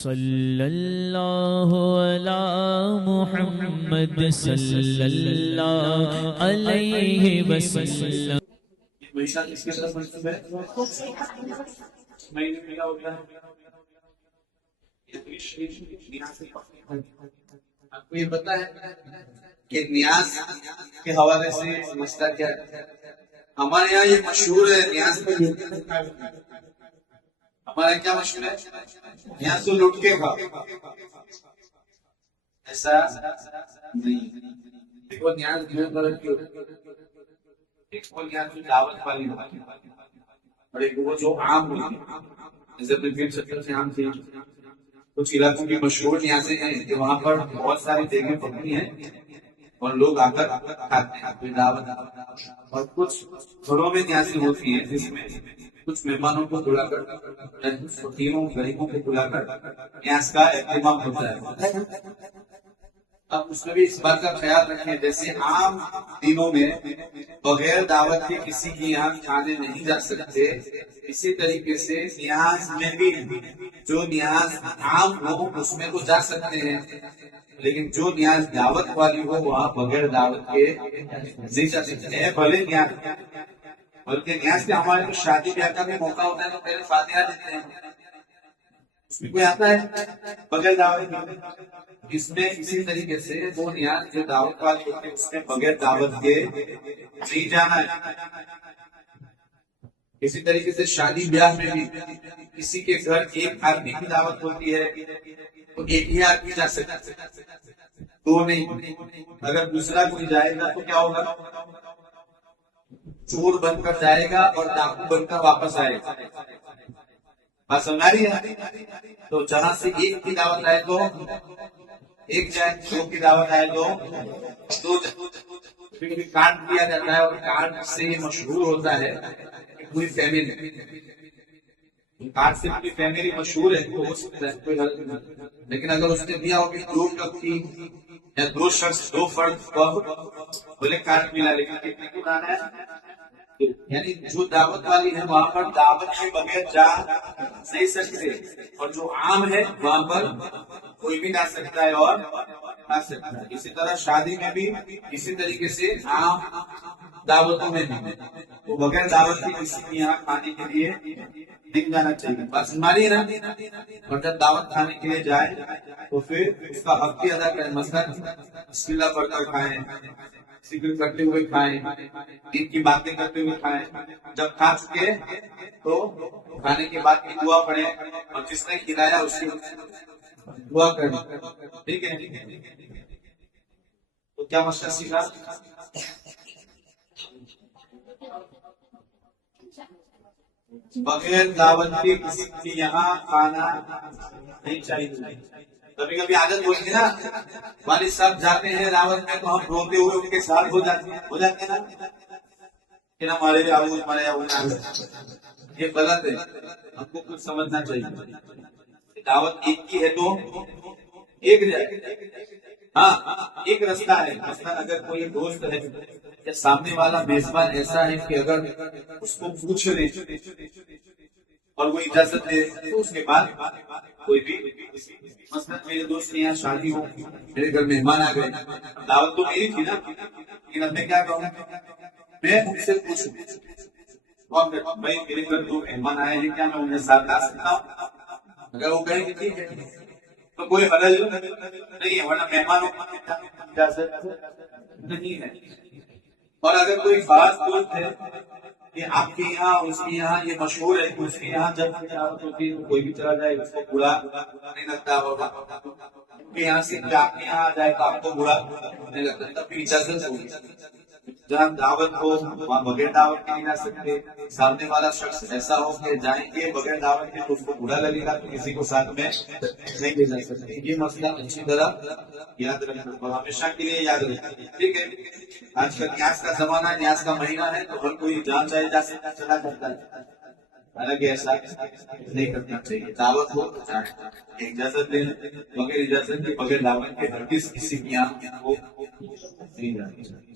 صلی اللہ علی محمد صلی اللہ علیہ وسلم۔ مہینہ کس کی طرف منسوب ہے؟ مہینے میں کیا ہوتا ہے؟ آپ کو یہ پتا ہے کہ نیاز کے حوالے سے مسئلہ کیا ہے؟ ہمارے یہاں یہ مشہور ہے نیاز پہ ہمارے یہاں کیا مشہور ہے؟ نیاز کو لوٹ کے کھاؤ، ایسا نہیں۔ دیکھو نیاز گرے پر ایک کو نیاز جو دعوت والی ہوتی ہے اور ایک وہ جو عام ہوتی ہے، جیسے اپنے پیر چکر سے عام تھی۔ کچھ علاقوں کی مشہور نیازیں ہیں کہ وہاں پر بہت ساری دیگیں پکتی ہیں اور لوگ آ کر کھاتے ہیں کوئی دعوت، اور کچھ گھروں میں نیازیں ہوتی ہیں جس میں کچھ مہمانوں کو بلا کر فقیروں غریبوں کو بلا کر نیاز کا اہتمام ہوتا ہے۔ اب اس میں بھی اس بات کا خیال رکھیں جیسے عام دنوں میں بغیر دعوت کے کسی کے یہاں کھانے نہیں جا سکتے، اسی طریقے سے نیاز میں بھی جو نیاز عام ہو اس میں تو جا سکتے ہیں، لیکن جو نیاز دعوت والی ہو وہاں بغیر دعوت کے نہیں جا سکتے ہیں۔ بھلے نیاز، بلکہ نیاز کے ہمارے تو شادی بیاہ کا بھی موقع ہوتا ہے تو پہلے فاتحہ دیتے ہیں، اس میں کوئی آتا ہے بغیر دعوت کے؟ اس میں اسی طریقے سے وہ نیاز جو دعوت والی ہوتی ہے اس میں بغیر دعوت کے نہیں جانا ہے۔ اسی طریقے سے شادی بیاہ میں بھی کسی کے گھر ایک آدمی کی دعوت ہوتی ہے تو ایک ہی آدمی جا سکتا ہے، دو نہیں۔ اگر دوسرا کوئی جائے گا تو کیا ہوگا؟ چور بن کر جائے گا اور ڈاکو بن کر واپس آئے گا۔ بات سمجھ آ رہی ہے؟ تو جہاں سے ایک کی دعوت آئے تو ایک جائے، دو کی دعوت آئے تو دو جائے۔ کارڈ دیا جاتا ہے اور کارڈ سے یہ مشہور ہوتا ہے کہ پوری فیملی، کارڈ سے پوری فیملی مشہور ہے تو ہو سکتا ہے کوئی حل نہیں۔ لیکن اگر اس نے دیا ہو کہ دو ویکتی یا دو شخص دو فرد بولے کارڈ ملا، لیکن کتنے کو لانا ہے؟ یعنی جو دعوت والی ہے وہاں پر دعوت کے بغیر جا نہیں سکتے، اور جو عام ہے وہاں پر کوئی بھی جا سکتا ہے اور آ سکتا ہے۔ اسی طرح شادی میں بھی اسی طریقے سے عام دعوتوں میں بھی تو بغیر دعوت کے کسی کے یہاں کھانے کے لیے نہیں جانا چاہیے۔ بس ہماری نا، اور جب دعوت کھانے کے لیے جائے تو پھر اس کا حق بھی ادا کریں، مثلا بسم اللہ پڑھ کر کھائیں، ذکر کرتے ہوئے کھائیں، دین کی باتیں کرتے ہوئے کھائیں۔ جب کھا چکے تو کھانے کے بعد کی دعا پڑھیں اور جس نے کھلایا اس کی دعا کریں، ٹھیک ہے؟ تو کیا مسئلہ سیکھا؟ بغیر دعوت کے کسی کے یہاں کھانا نہیں چاہیے۔ کبھی کبھی عادت ہوتی ہے نا، والد صاحب جاتے ہیں دعوت میں تو ہم روتے ہوئے ان کے ساتھ ہو جاتے ہیں نا کہ ہمارے یہ غلط ہے، ہم کو کچھ سمجھنا چاہیے۔ دعوت ایک کی ہے تو ایک جائے، ہاں ایک رستہ ہے۔ مثلا اگر کوئی دوست ہے یا سامنے والا میزبان ایسا ہے کہ اگر اس کو پوچھ لے اور وہ اجازت دے تو اس کے بعد کوئی بھی، مثلا میرے دوست کے یہاں شادی ہو، میرے گھر مہمان آ گئے، دعوت تو میری تھی نا، لیکن اب میں کیا کہوں؟ میں ان سے پوچھوں بھائی میرے گھر دو مہمان آئے ہیں، کیا میں انہیں ساتھ لا سکتا ہوں؟ اگر وہ کہیں گے ٹھیک ہے تو کوئی حرج نہیں ہے، ورنہ مہمانوں کو اجازت نہیں ہے۔ اور اگر کوئی خاص دوست ہے کہ آپ کے یہاں اس کے یہاں یہ مشہور ہے کہ اس کے یہاں جب دعوت ہوتی ہے تو کوئی بھی چلا جائے اس کو برا نہیں لگتا ہوگا، ان کے یہاں سے آپ کے یہاں جائے تو آپ کو برا نہیں لگتا، تب بھی اجازت ہوگی۔ جہاں دعوت ہو وہاں بغیر دعوت کے نہیں جا سکتے، سامنے والا شخص ایسا ہو کہ جائیں گے بغیر دعوت کے تو اس کو برا لگے گا تو کسی کو ساتھ میں نہیں لے جا سکتے۔ یہ مسئلہ اچھی طرح یاد رکھنا اور ہمیشہ کے لیے یاد رکھنا، ٹھیک ہے؟ آج کل نیاز کا زمانہ ہے، نیاز کا مہینہ ہے تو ہر کوئی جان چاہے جا سکتا چلا جاتا ہے، حالانکہ ایسا نہیں کرنا چاہیے۔ دعوت ہو اجازت دیں، بغیر اجازت کے بغیر دعوت کے ہرگز کسی کی یہاں وہ نہیں جانا چاہیے۔